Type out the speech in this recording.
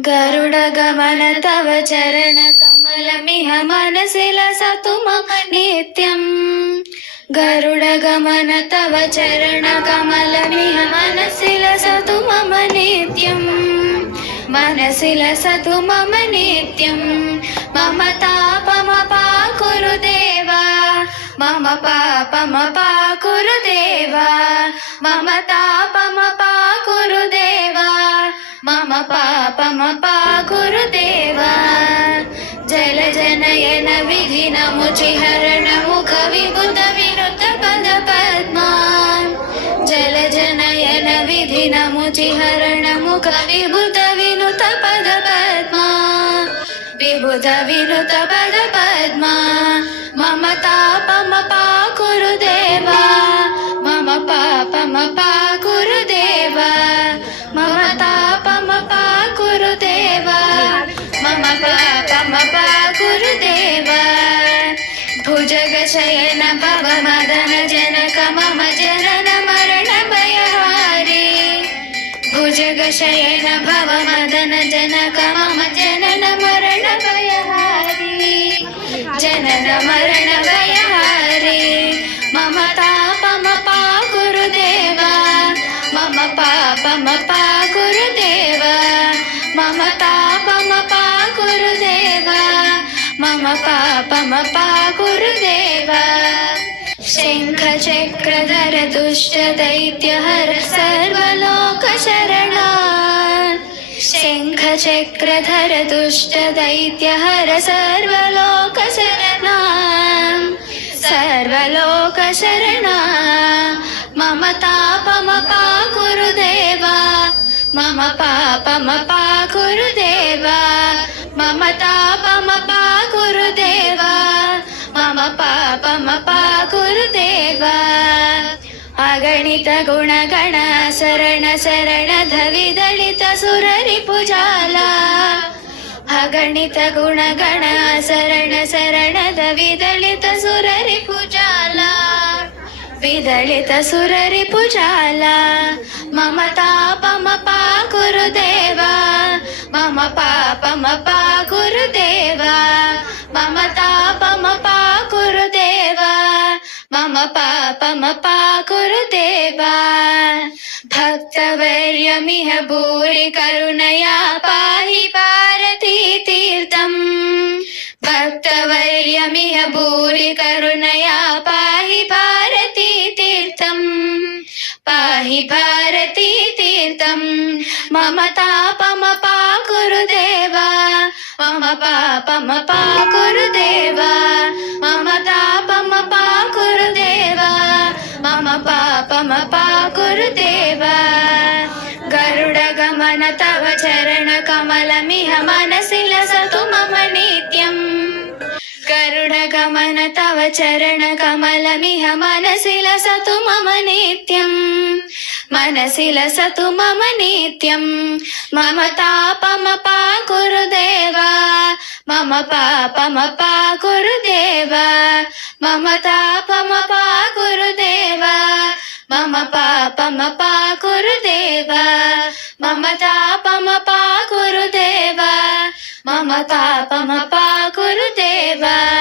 गरुडगमन तव चरणकमलमिह मनसि लसतु मम नित्यम्। गरुडगमन तव चरणकमलमिह मनसि लसतु मम नित्यम्। मनसि लसतु मम नित्यम्। मम तापमपाकुरु देवा, मम पापमपाकुरु देवा, मम तापमपाकुरु देवा, मम पापमपाकुरु देवा। जलजनयन विधिनमुचिहरण मुख विबुध विनुत पद पद्मा। जलजनयन विधिनमुचिहरण मुख विबुध विनुत पद पद्मा। विबुध विनुत पद पद्मा। मम तापमपाकुरु देवा, मम पापमपाकुरु देवा, मम तापमपाकुरु देवा, मम पापमपाकुरु देवा। भुजगशयन भव मदन जनक मम जनन मरण भयहारी। भुजगशयन भव मदन जनक मम जनन मरण भयहारी। जनन मरण भयहारी। मम तापमपाकुरु देवा, मम पापमपाकुरु देवा, मम तापमपाकुरु देवा, मम पापमपाकुरु देवा। शङ्खचक्रधर दुष्ट दैत्यहर सर्वलोकशरणा। शङ्खचक्रधर दुष्ट दैत्यहर सर्वलोकशरणा। सर्वलोकशरणा। मम तापमपाकुरु देवा, मम पापमपाकुरु देवा, मम तापमपाकुरु देवा, मम पापमपाकुरु देवा। अगणित गुणगण शरण शरण धविदलित सुररिपुजाला। अगणित गुणगण शरण शरण धविदलित सुररिपुजाला। विदलित सुररिपुजाला। मम तापमपाकुरु देवा, मम पापमपाकुरु देवा, मम तापमपाकुरु देवा, मम पापमपाकुरु देवा। भक्तवर्यमिह भूरि करुणया पाहि भारती तीर्थम्। भक्तवर्यमिह भूरि करुणया पाहि भारती तीर्थम्। पाहि भारती तीर्थम्। मम तापमपाकुरु देवा, मम पापमपाकुरु देवा, मम तापमपाकुरु देवा, मम पापमपाकुरु देवा। गरुडगमन तव चरणकमलमिह मनसि लसतु मम नित्यम्। गरुडगमन तव चरणकमलमिह मनसि लसतु मम नित्यम्। मनसि लसतु मम नित्यम्। मम तापमपाकुरु देवा, मम पापमपाकुरु देवा, मम तापमपाकुरु देवा, मम पापमपाकुरु देवा, मम तापमपाकुरु देवा, मम तापमपाकुरु देवा।